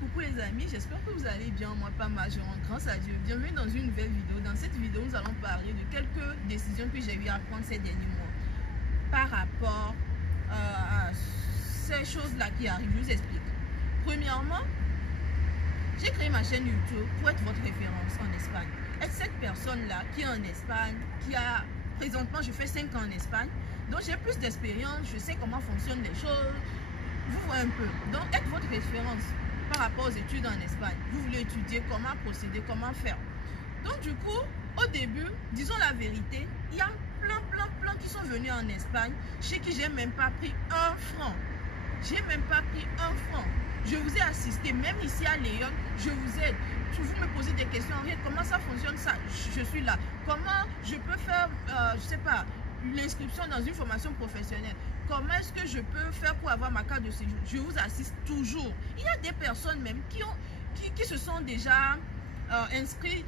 coucou les amis, j'espère que vous allez bien, moi pas mal, je rends grâce à Dieu. Bienvenue dans une nouvelle vidéo. Dans cette vidéo, nous allons parler de quelques décisions que j'ai eu à prendre ces derniers mois par rapport à ces choses-là qui arrivent. Je vous explique. Premièrement, j'ai créé ma chaîne YouTube pour être votre référence en Espagne. Être cette personne-là qui est en Espagne, qui a présentement, je fais 5 ans en Espagne, donc j'ai plus d'expérience, je sais comment fonctionnent les choses. Vous voyez un peu. Donc, être votre référence par rapport aux études en Espagne. Vous voulez étudier comment procéder, comment faire. Donc, du coup, au début, disons la vérité, il y a plein qui sont venus en Espagne, chez qui j'ai même pas pris un franc. J'ai même pas pris un franc. Je vous ai assisté, même ici à Léon, je vous aide. Vous me posez des questions, Henriette, comment ça fonctionne ça? Je suis là. Comment je peux faire, je sais pas, l'inscription dans une formation professionnelle? Comment est-ce que je peux faire pour avoir ma carte de séjour? Je vous assiste toujours. Il y a des personnes même qui se sont déjà inscrits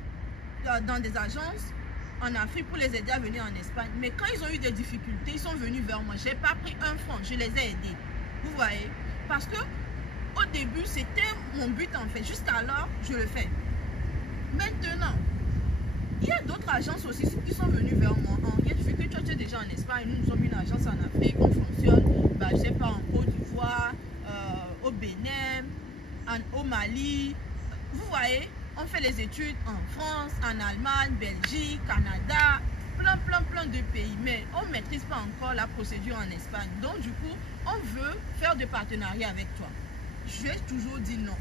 dans des agences en Afrique pour les aider à venir en Espagne. Mais quand ils ont eu des difficultés, ils sont venus vers moi. Je n'ai pas pris un franc, je les ai aidés. Vous voyez? Parce que au début, c'était mon but en fait. Jusqu'alors, je le fais. Maintenant, il y a d'autres agences aussi qui sont venues vers moi. Henriette, vu que toi tu es déjà en Espagne, nous sommes une agence en Afrique, on fonctionne, bah, je sais pas, en Côte d'Ivoire, au Bénin, au Mali. Vous voyez, on fait les études en France, en Allemagne, Belgique, Canada, plein de pays. Mais on ne maîtrise pas encore la procédure en Espagne. Donc du coup, on veut faire des partenariats avec toi. Je vais toujours dire non.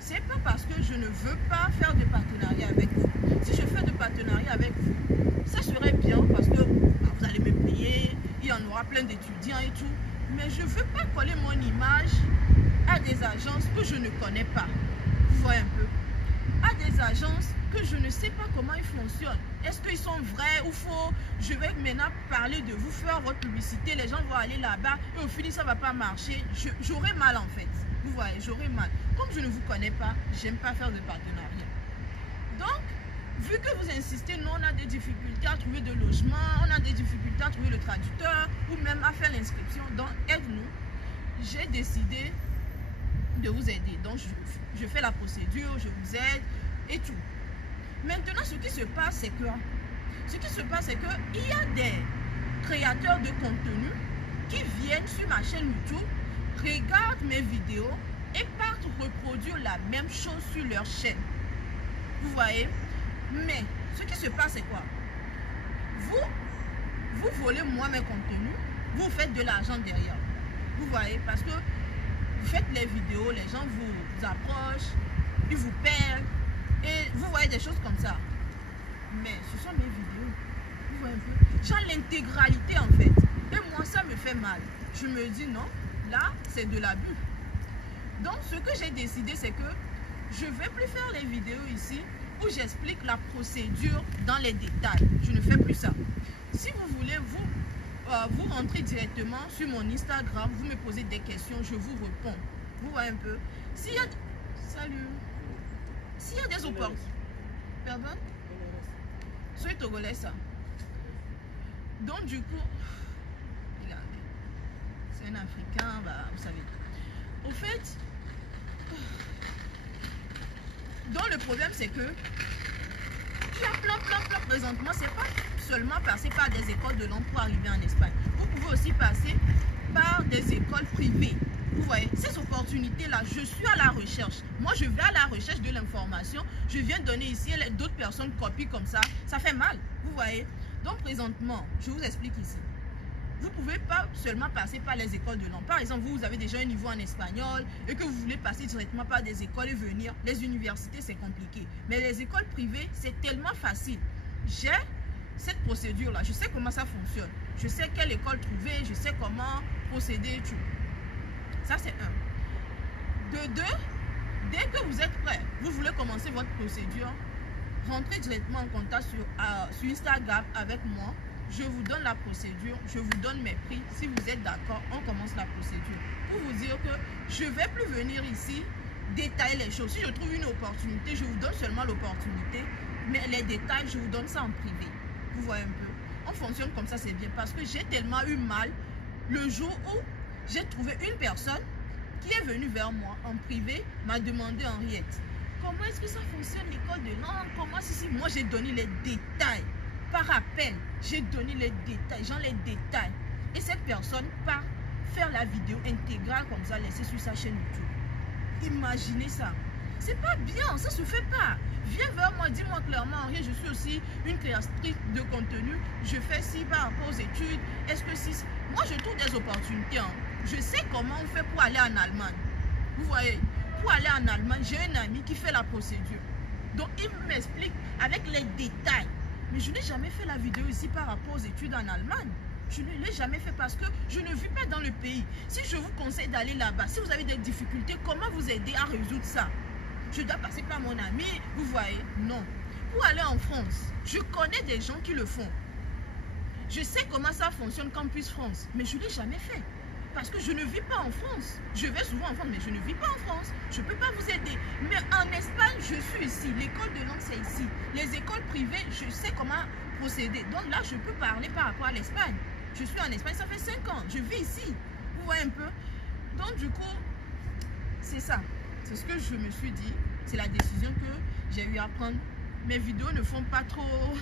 C'est pas parce que je ne veux pas faire de partenariat avec vous. Si je fais de partenariat avec vous, ça serait bien parce que bah, vous allez me payer, il y en aura plein d'étudiants et tout. Mais je ne veux pas coller mon image à des agences que je ne connais pas. Vous voyez un peu? À des agences que je ne sais pas comment ils fonctionnent. Est-ce qu'ils sont vrais ou faux? Je vais maintenant parler de vous, faire votre publicité. Les gens vont aller là-bas et au final ça ne va pas marcher. J'aurai mal en fait. Vous voyez, j'aurai mal. Comme je ne vous connais pas, j'aime pas faire de partenariat. Donc, vu que vous insistez, nous on a des difficultés à trouver de logement, on a des difficultés à trouver le traducteur ou même à faire l'inscription, donc aide-nous. J'ai décidé de vous aider. Donc, je fais la procédure, je vous aide et tout. Maintenant, ce qui se passe, c'est que il y a des créateurs de contenu qui viennent sur ma chaîne YouTube, regardent mes vidéos et partent reproduire la même chose sur leur chaîne. Vous voyez? Mais ce qui se passe, c'est quoi? Vous volez moi mes contenus, vous faites de l'argent derrière. Vous voyez? Parce que vous faites les vidéos, les gens vous approchent, ils vous perdent et vous voyez des choses comme ça. Mais ce sont mes vidéos. Vous voyez un peu? J'ai l'intégralité en fait. Et moi, ça me fait mal. Je me dis non, là, c'est de l'abus. Donc, ce que j'ai décidé, c'est que je ne vais plus faire les vidéos ici où j'explique la procédure dans les détails. Je ne fais plus ça. Si vous voulez, vous rentrez directement sur mon Instagram, vous me posez des questions, je vous réponds. Vous voyez un peu? S'il y a... Salut. S'il y a des opportunités... Pardon? Soy togolais, ça. Donc, du coup... Regardez. C'est un Africain, bah, vous savez. Au fait... Donc, le problème, c'est que... Il y a plein présentement. C'est pas seulement passer par des écoles de langue pour arriver en Espagne. Vous pouvez aussi passer par des écoles privées. Vous voyez, ces opportunités-là, je suis à la recherche. Moi, je vais à la recherche de l'information. Je viens donner ici, d'autres personnes copient comme ça. Ça fait mal, vous voyez. Donc, présentement, je vous explique ici. Vous ne pouvez pas seulement passer par les écoles de langue. Par exemple, vous avez déjà un niveau en espagnol et que vous voulez passer directement par des écoles et venir. Les universités, c'est compliqué. Mais les écoles privées, c'est tellement facile. J'ai cette procédure-là. Je sais comment ça fonctionne. Je sais quelle école trouver. Je sais comment procéder et tout. Ça, c'est un. De deux, dès que vous êtes prêt, vous voulez commencer votre procédure, rentrez directement en contact sur Instagram avec moi. Je vous donne la procédure, je vous donne mes prix. Si vous êtes d'accord, on commence la procédure. Pour vous dire que je ne vais plus venir ici détailler les choses. Si je trouve une opportunité, je vous donne seulement l'opportunité. Mais les détails, je vous donne ça en privé. Vous voyez un peu? On fonctionne comme ça, c'est bien. Parce que j'ai tellement eu mal le jour où j'ai trouvé une personne qui est venu vers moi en privé, m'a demandé, Henriette, comment est-ce que ça fonctionne l'école de langue? Comment ceci? Moi, j'ai donné les détails. Par appel, j'ai donné les détails, les détails. Et cette personne part faire la vidéo intégrale comme ça, laissée sur sa chaîne YouTube. Imaginez ça. C'est pas bien, ça se fait pas. Viens vers moi, dis-moi clairement, Henriette, je suis aussi une créatrice de contenu. Je fais ci par rapport aux études. Est-ce que si... Moi, je trouve des opportunités. Hein. Je sais comment on fait pour aller en Allemagne. Vous voyez, pour aller en Allemagne, j'ai un ami qui fait la procédure. Donc, il m'explique avec les détails. Mais je n'ai jamais fait la vidéo ici par rapport aux études en Allemagne. Je ne l'ai jamais fait parce que je ne vis pas dans le pays. Si je vous conseille d'aller là-bas, si vous avez des difficultés, comment vous aider à résoudre ça? Je dois passer par mon ami, vous voyez? Non. Pour aller en France, je connais des gens qui le font. Je sais comment ça fonctionne Campus France, mais je ne l'ai jamais fait. Parce que je ne vis pas en France. Je vais souvent en France, mais je ne vis pas en France. Je ne peux pas vous aider. Mais en Espagne, je suis ici. L'école de langue, c'est ici. Les écoles privées, je sais comment procéder. Donc là, je peux parler par rapport à l'Espagne. Je suis en Espagne, ça fait 5 ans. Je vis ici. Vous voyez un peu? Donc du coup, c'est ça. C'est ce que je me suis dit. C'est la décision que j'ai eu à prendre. Mes vidéos ne font pas trop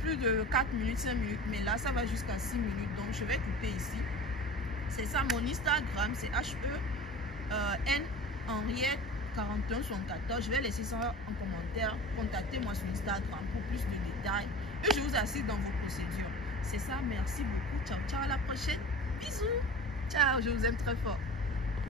plus de 4 minutes, 5 minutes. Mais là, ça va jusqu'à 6 minutes. Donc je vais couper ici. C'est ça mon Instagram, c'est HEN Henriette 4174. Je vais laisser ça en commentaire. Contactez-moi sur Instagram pour plus de détails. Et je vous assiste dans vos procédures. C'est ça, merci beaucoup. Ciao, ciao, à la prochaine. Bisous. Ciao, je vous aime très fort.